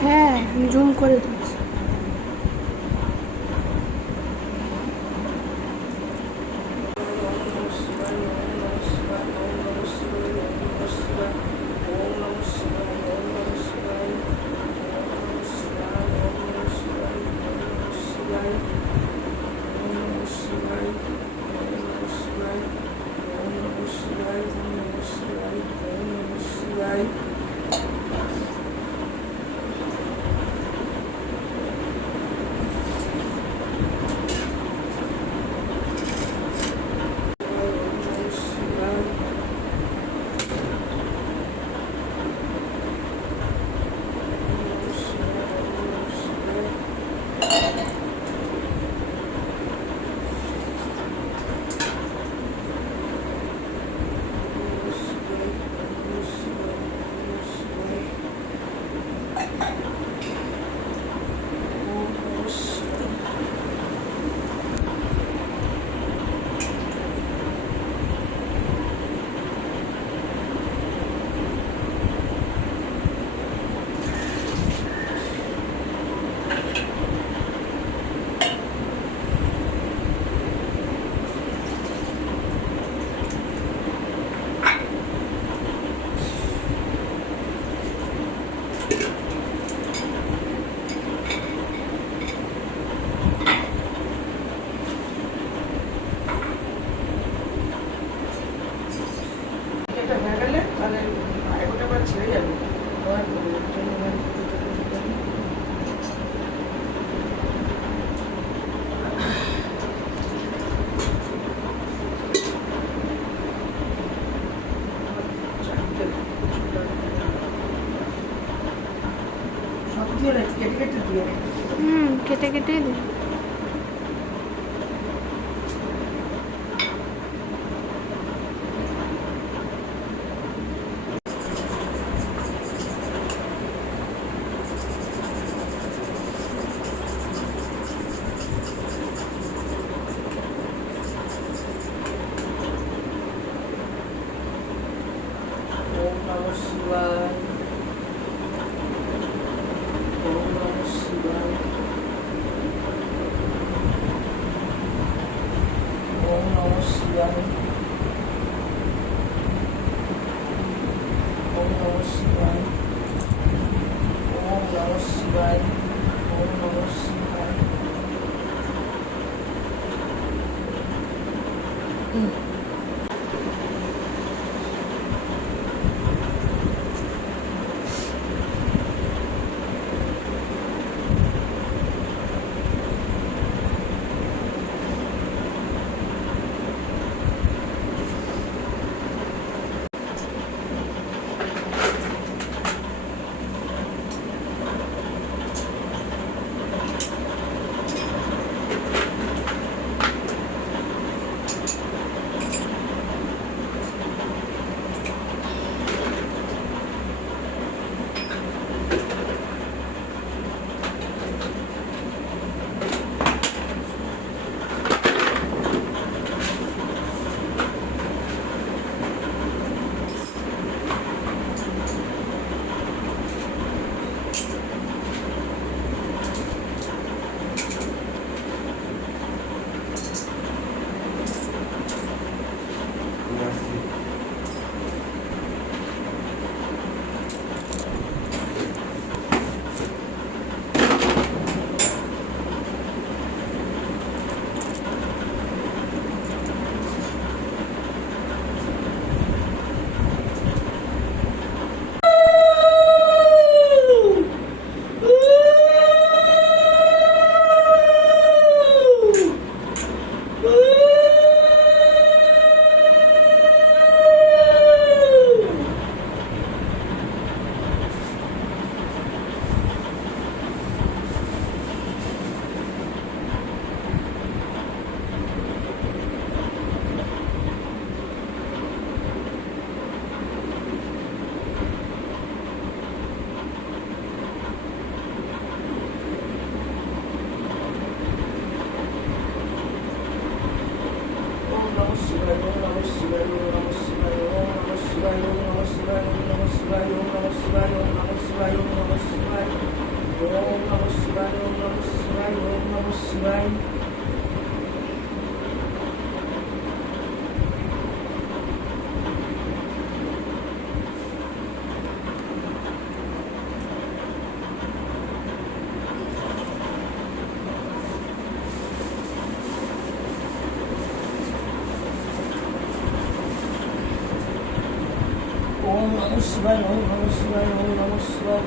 হ্যাঁ, আমি জুম করে দিচ্ছি। কেটে কেটে দিই। ওম নমঃ শিবায়, ওম নমঃ শিবায়, ওম নমঃ শিবায়। বিলুপ্তগুলো খুলে নমঃ শিবায়, নমঃ শিবায়, ওম নমঃ শিবায়, ওম নমঃ শিবায়, ওম নমঃ শিবায়। ওম নমঃ শিবায়। ওম নমঃ শিবায়, ওম নমঃ শিবায়, ওম নমঃ শিবায়, ওম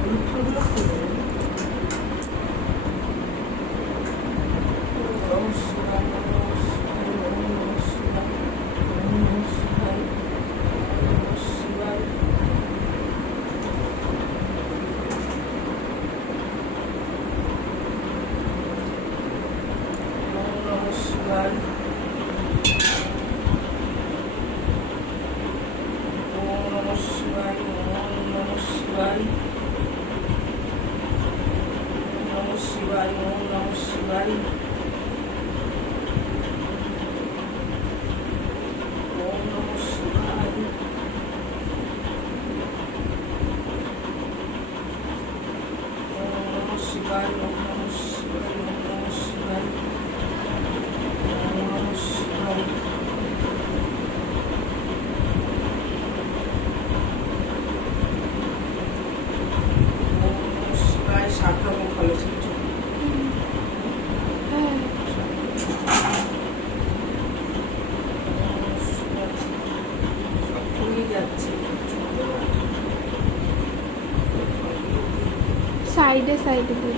নমঃ শিবায়, ওম নমঃ শিবায়, ওম নমঃ শিবায়, ওম নমঃ শিবায়, ওম নমঃ শিবায়, ওম নমঃ শিবায়। ওম নমঃ শিবায়। 7 রকম ফল ছিল। হ্যাঁ সাইডে সাইডে দিই।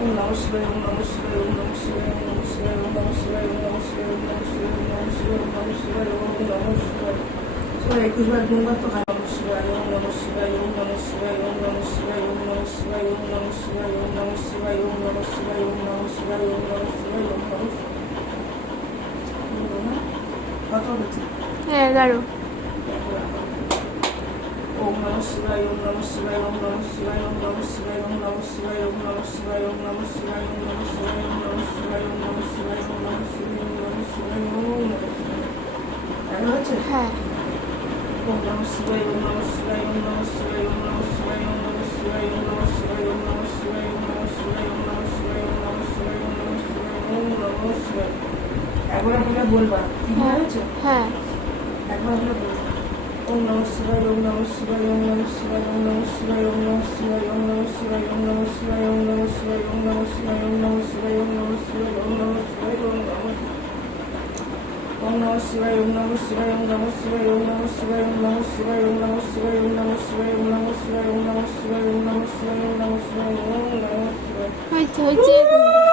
ওম নমঃ শিবায়, ওম নমঃ শিবায়, ওম নমঃ শিবায়, ওম নমঃ শিবায়, ওম নমঃ শিবায়, ওম নমঃ শিবায়, ওম নমঃ শিবায়, ওম নমঃ শিবায়, ওম নমঃ শিবায়, ওম নমঃ শিবায়। 21 বার গুণবার তো হয়। নমঃ শিবায়, ওম নমঃ শিবায়, ওম নমঃ শিবায়, ওম নমঃ শিবায়, ওম নমঃ শিবায়, ওম নমঃ শিবায়, ওম নমঃ শিবায়, ওম নমঃ শিবায়, ওম নমঃ শিবায়, ওম নমঃ শিবায়, ওম নমঃ শিবায়। কত হচ্ছে? 11 ওম নমঃ শিবায়, ওম নমঃ শিবায়, ওম নমঃ শিবায়, ওম নমঃ শিবায়, ওম নমঃ শিবায়, ওম নমঃ শিবায়, ওম নমঃ শিবায়, ওম নমঃ শিবায়, ওম নমঃ শিবায়, ওম নমঃ শিবায়, ওম নমঃ শিবায়, ওম নমঃ শিবায়, ওম নমঃ শিবায়। এগারো হচ্ছে? হ্যাঁ ওম নমঃ শিবায়, ওম নমঃ শিবায়, ওম নমঃ শিবায়, ওম নমঃ শিবায়, ওম নমঃ শিবায়, ওম নমঃ শিবায়, ওম নমঃ শিবায়, ওম নমঃ শিবায়, ওম নমঃ শিবায়, ওম নমঃ শিবায়, ওম নমঃ শিবায়, ওম নমঃ শিবায়। একবার বলে বলবা। তিনবার হয়েছে? হ্যাঁ একবার বলে বলবা। ওম নমঃ শিবায়, ওম নমঃ শিবায়, ওম নমঃ শিবায়, ওম নমঃ শিবায়, ওম নমঃ শিবায়, ওম নমঃ শিবায়, ওম নমঃ শিবায়, ওম নমঃ শিবায়, ওম নমঃ শিবায়, ওম নমঃ শিবায়, ওম নমঃ শিবায়, ওম নমঃ শিবায়, ওম নমঃ ওম নমঃ শিবায়, ওম নমঃ শিবায়, ওম নমঃ শিবায়, ওম নমঃ শিবায়, ওম নমঃ শিবায়, ওম নমঃ শিবায়, ওম নমঃ শিবায়, ওম নমঃ শিবায়, ওম নমঃ শিবায়, ওম নমঃ শিবায়, ওম নমঃ শিবায়, ওম নমঃ শিবায়। হয়েছে হয়েছে এখন দিই।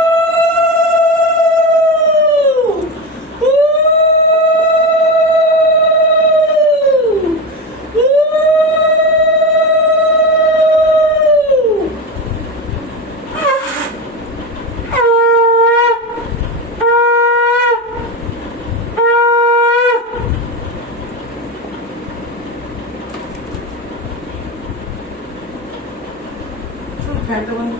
ফ্যানটা বন্ধ।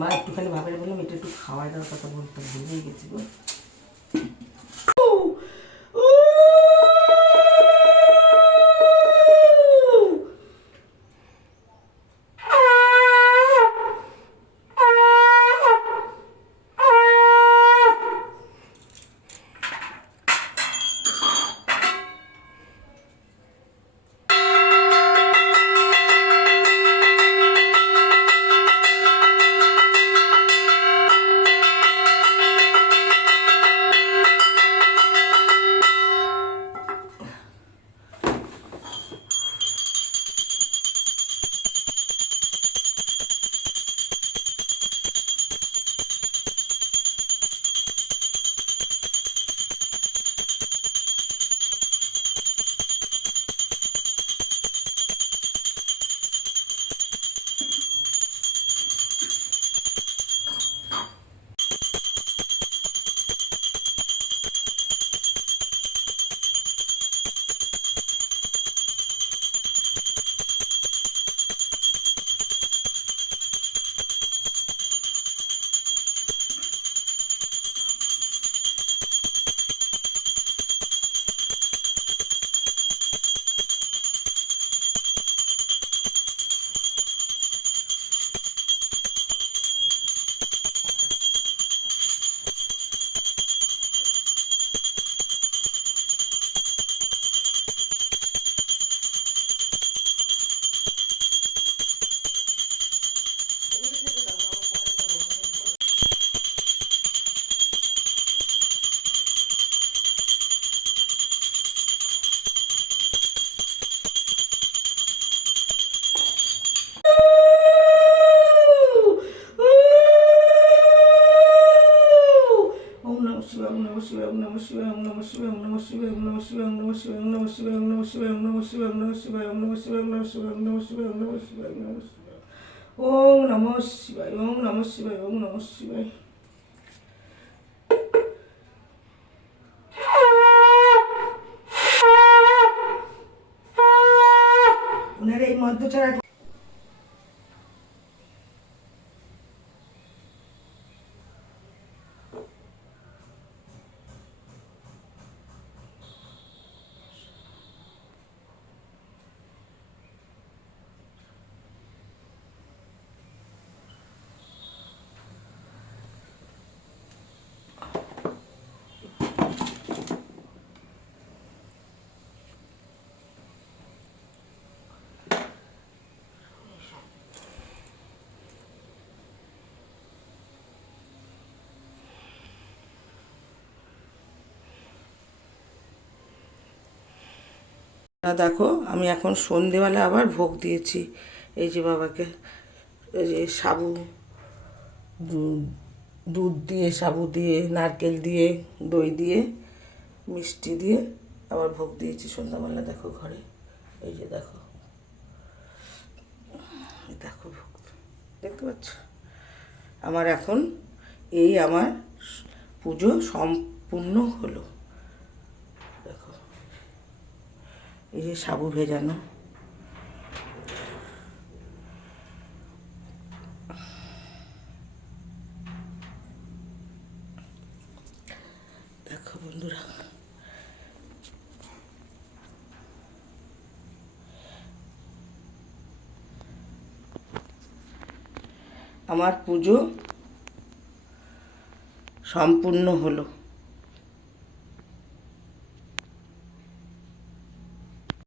মা একটুখানি ভাবের বললাম এটা একটু খাওয়াই দেওয়ার কথা বলতে ভুলেই গেছি গো। ওনার এই মন্ত্র ছাড়া দেখো আমি এখন সন্ধেবেলা আবার ভোগ দিয়েছি এই যে বাবাকে এই যে সাবু দুধ দিয়ে সাবু দিয়ে নারকেল দিয়ে দই দিয়ে মিষ্টি দিয়ে আবার ভোগ দিয়েছি সন্ধ্যাবেলা দেখো ঘরে এই যে দেখো দেখো ভোগ দেখতে পাচ্ছ আমার এখন এই আমার পুজো সম্পূর্ণ হলো দেখো এই যে সাবু ভেজানো দেখো বন্ধুরা আমার পুজো সম্পূর্ণ হলো।